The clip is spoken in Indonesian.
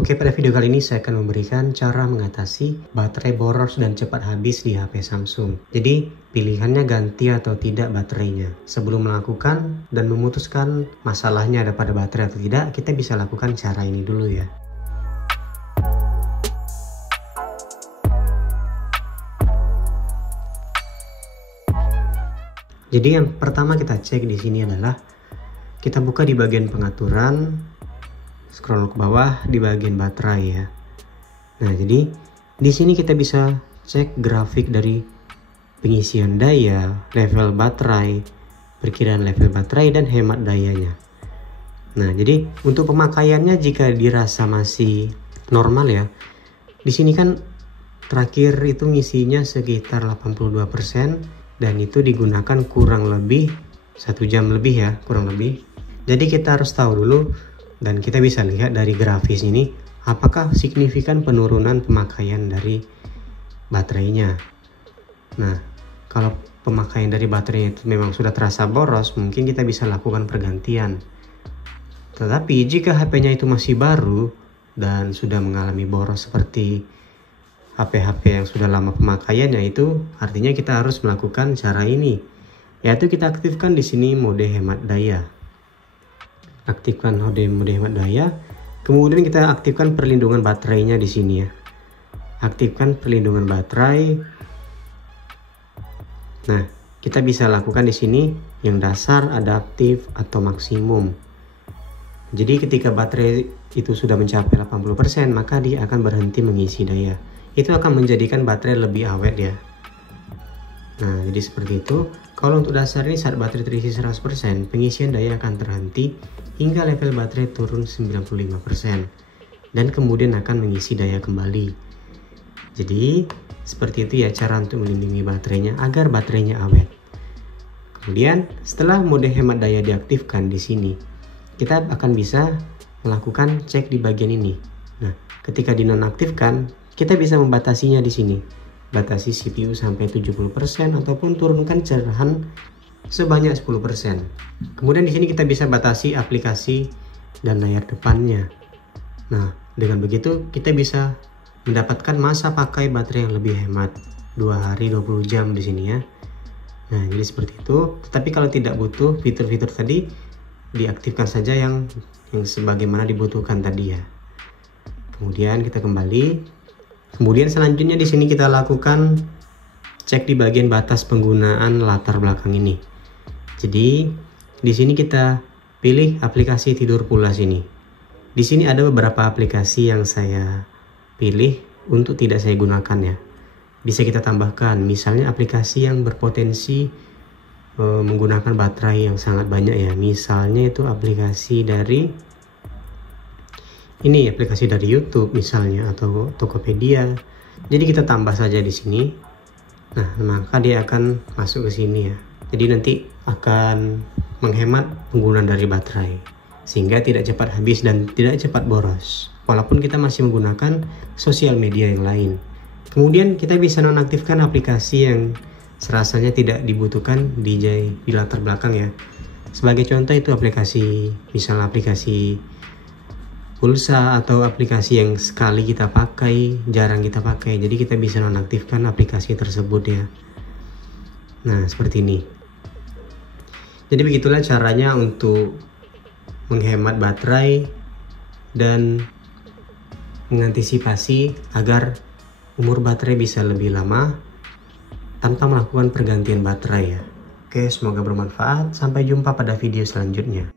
Oke, pada video kali ini saya akan memberikan cara mengatasi baterai boros dan cepat habis di HP Samsung. Jadi, pilihannya ganti atau tidak baterainya. Sebelum melakukan dan memutuskan masalahnya ada pada baterai atau tidak, kita bisa lakukan cara ini dulu ya. Jadi yang pertama kita cek di sini adalah kita buka di bagian pengaturan, scroll ke bawah di bagian baterai ya. Nah, jadi di sini kita bisa cek grafik dari pengisian daya, level baterai, perkiraan level baterai dan hemat dayanya. Nah, jadi untuk pemakaiannya jika dirasa masih normal ya. Di sini kan terakhir itu ngisinya sekitar 82% dan itu digunakan kurang lebih 1 jam lebih ya, kurang lebih. Jadi kita harus tahu dulu dan kita bisa lihat dari grafis ini apakah signifikan penurunan pemakaian dari baterainya. Nah, kalau pemakaian dari baterainya itu memang sudah terasa boros, mungkin kita bisa lakukan pergantian. Tetapi jika HP-nya itu masih baru dan sudah mengalami boros seperti HP-HP yang sudah lama pemakaiannya, itu artinya kita harus melakukan cara ini, yaitu kita aktifkan di sini mode hemat daya. Aktifkan mode hemat daya, kemudian kita aktifkan perlindungan baterainya di sini ya. Aktifkan perlindungan baterai. Nah, kita bisa lakukan di sini yang dasar, adaptif atau maksimum. Jadi ketika baterai itu sudah mencapai 80%, maka dia akan berhenti mengisi daya. Itu akan menjadikan baterai lebih awet ya. Nah, jadi seperti itu. Kalau untuk dasar ini saat baterai terisi 100%, pengisian daya akan terhenti hingga level baterai turun 95% dan kemudian akan mengisi daya kembali. Jadi seperti itu ya cara untuk melindungi baterainya agar baterainya awet. Kemudian setelah mode hemat daya diaktifkan di sini, kita akan bisa melakukan cek di bagian ini. Nah, ketika dinonaktifkan, kita bisa membatasinya di sini. Batasi CPU sampai 70% ataupun turunkan cerahan sebanyak 10%. Kemudian di sini kita bisa batasi aplikasi dan layar depannya. Nah, dengan begitu kita bisa mendapatkan masa pakai baterai yang lebih hemat, 2 hari 20 jam di sini ya. Nah, jadi seperti itu. Tetapi kalau tidak butuh fitur-fitur tadi, diaktifkan saja yang sebagaimana dibutuhkan tadi ya. Kemudian kita kembali. Kemudian selanjutnya di sini kita lakukan cek di bagian batas penggunaan latar belakang ini. Jadi di sini kita pilih aplikasi tidur pulas ini. Di sini ada beberapa aplikasi yang saya pilih untuk tidak saya gunakan ya. Bisa kita tambahkan, misalnya aplikasi yang berpotensi menggunakan baterai yang sangat banyak ya. Misalnya itu aplikasi dari aplikasi dari YouTube misalnya atau Tokopedia. Jadi kita tambah saja di sini. Nah, maka dia akan masuk ke sini ya. Jadi nanti akan menghemat penggunaan dari baterai sehingga tidak cepat habis dan tidak cepat boros. Walaupun kita masih menggunakan sosial media yang lain. Kemudian kita bisa nonaktifkan aplikasi yang serasanya tidak dibutuhkan di latar belakang ya. Sebagai contoh itu misalnya aplikasi pulsa atau aplikasi yang sekali kita pakai, jarang kita pakai. Jadi kita bisa nonaktifkan aplikasi tersebut ya. Nah, seperti ini. Jadi begitulah caranya untuk menghemat baterai dan mengantisipasi agar umur baterai bisa lebih lama tanpa melakukan pergantian baterai ya. Oke, semoga bermanfaat. Sampai jumpa pada video selanjutnya.